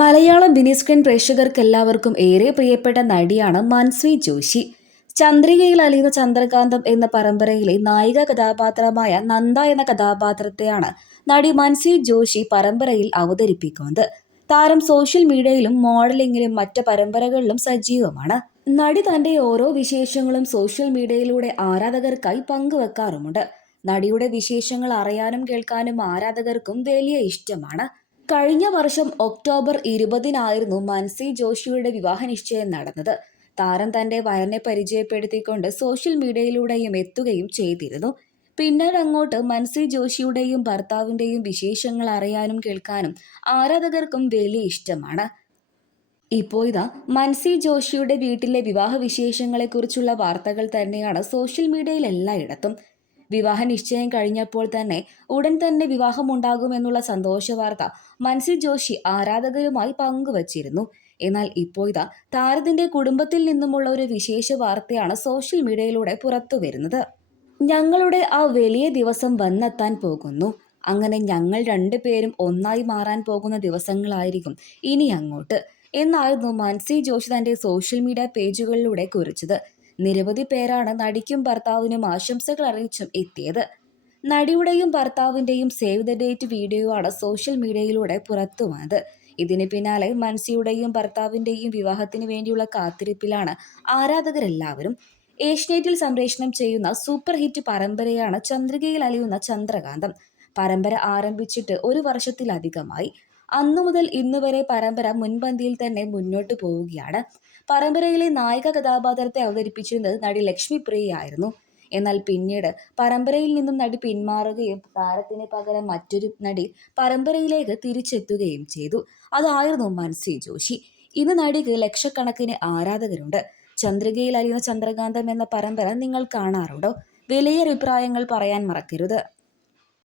Malayalam mini screen പ്രേക്ഷകർക്കെല്ലാവർക്കും ഏറെ പ്രിയപ്പെട്ട നടിയാണ് മൻസ്വി ജോഷി. ചന്ദ്രികയിൽ അലിയുന്ന ചന്ദ്രകാന്തം എന്ന പരമ്പരയിലെ നായിക കഥാപാത്രമായ നന്ദ എന്ന കഥാപാത്രത്തെയാണ് നടി മൻസി ജോഷി പരമ്പരയിൽ അവതരിപ്പിക്കുന്നത്. താരം സോഷ്യൽ മീഡിയയിലും മോഡലിംഗിലും മറ്റ് പരമ്പരകളിലും സജീവമാണ്. നടി തന്റെ ഓരോ വിശേഷങ്ങളും സോഷ്യൽ മീഡിയയിലൂടെ ആരാധകർക്കായി പങ്കുവെക്കാറുമുണ്ട്. നടിയുടെ വിശേഷങ്ങൾ അറിയാനും കേൾക്കാനും ആരാധകർക്കും വലിയ ഇഷ്ടമാണ്. കഴിഞ്ഞ വർഷം ഒക്ടോബർ ഇരുപതിനായിരുന്നു മൻസി ജോഷിയുടെ വിവാഹ നിശ്ചയം നടന്നത്. താരം തന്റെ വരനെ പരിചയപ്പെടുത്തിക്കൊണ്ട് സോഷ്യൽ മീഡിയയിലൂടെയും എത്തുകയും ചെയ്തിരുന്നു. പിന്നീട് അങ്ങോട്ട് മൻസി ജോഷിയുടെയും ഭർത്താവിന്റെയും വിശേഷങ്ങൾ അറിയാനും കേൾക്കാനും ആരാധകർക്കും വലിയ ഇഷ്ടമാണ്. ഇപ്പോൾ ഇതാ മൻസി ജോഷിയുടെ വീട്ടിലെ വിവാഹ വിശേഷങ്ങളെക്കുറിച്ചുള്ള വാർത്തകൾ തന്നെയാണ് സോഷ്യൽ മീഡിയയിൽ എല്ലായിടത്തും. വിവാഹ നിശ്ചയം കഴിഞ്ഞപ്പോൾ തന്നെ ഉടൻ തന്നെ വിവാഹമുണ്ടാകുമെന്നുള്ള സന്തോഷ വാർത്ത മൻസി ജോഷി ആരാധകരുമായി പങ്കുവച്ചിരുന്നു. എന്നാൽ ഇപ്പോൾ ഇതാ താരത്തിന്റെ കുടുംബത്തിൽ നിന്നുമുള്ള ഒരു വിശേഷ വാർത്തയാണ് സോഷ്യൽ മീഡിയയിലൂടെ പുറത്തു വരുന്നത്. ഞങ്ങളുടെ ആ വലിയ ദിവസം വന്നെത്താൻ പോകുന്നു. അങ്ങനെ ഞങ്ങൾ രണ്ടുപേരും ഒന്നായി മാറാൻ പോകുന്ന ദിവസങ്ങളായിരിക്കും ഇനി അങ്ങോട്ട്. എന്നായിരുന്നു മൻസി ജോഷി തന്റെ സോഷ്യൽ മീഡിയ പേജുകളിലൂടെ കുറിച്ചത്. നിരവധി പേരാണ് നടിക്കും ഭർത്താവിനും ആശംസകൾ അറിയിച്ചും എത്തിയത്. നടിയുടെയും ഭർത്താവിന്റെയും സേവ് ദ ഡേറ്റ് വീഡിയോ ആണ് സോഷ്യൽ മീഡിയയിലൂടെ പുറത്തു വന്നത് ഇതിന് പിന്നാലെ മൻസിയുടെയും ഭർത്താവിന്റെയും വിവാഹത്തിന് വേണ്ടിയുള്ള കാത്തിരിപ്പിലാണ് ആരാധകരെല്ലാവരും. ഏഷ്യനെറ്റിൽ സംപ്രേഷണം ചെയ്യുന്ന സൂപ്പർ ഹിറ്റ് പരമ്പരയാണ് ചന്ദ്രികയിൽ അലിയുന്ന ചന്ദ്രകാന്തം. പരമ്പര ആരംഭിച്ചിട്ട് ഒരു വർഷത്തിലധികമായി. അന്നു മുതൽ ഇന്നു വരെ പരമ്പര മുൻപന്തിയിൽ തന്നെ മുന്നോട്ട് പോവുകയാണ്. പരമ്പരയിലെ നായിക കഥാപാത്രത്തെ അവതരിപ്പിച്ചിരുന്നത് നടി ലക്ഷ്മി പ്രിയയായിരുന്നു. എന്നാൽ പിന്നീട് പരമ്പരയിൽ നിന്നും നടി പിന്മാറുകയും താരത്തിന് പകരം മറ്റൊരു നടി പരമ്പരയിലേക്ക് തിരിച്ചെത്തുകയും ചെയ്തു. അതായിരുന്നു മൻസി ജോഷി. ഇന്ന് നടിക്ക് ലക്ഷക്കണക്കിന് ആരാധകരുണ്ട്. ചന്ദ്രികയിൽ അലിയുന്ന ചന്ദ്രകാന്തം എന്ന പരമ്പര നിങ്ങൾ കാണാറുണ്ടോ? വലിയ അഭിപ്രായങ്ങൾ പറയാൻ മറക്കരുത്.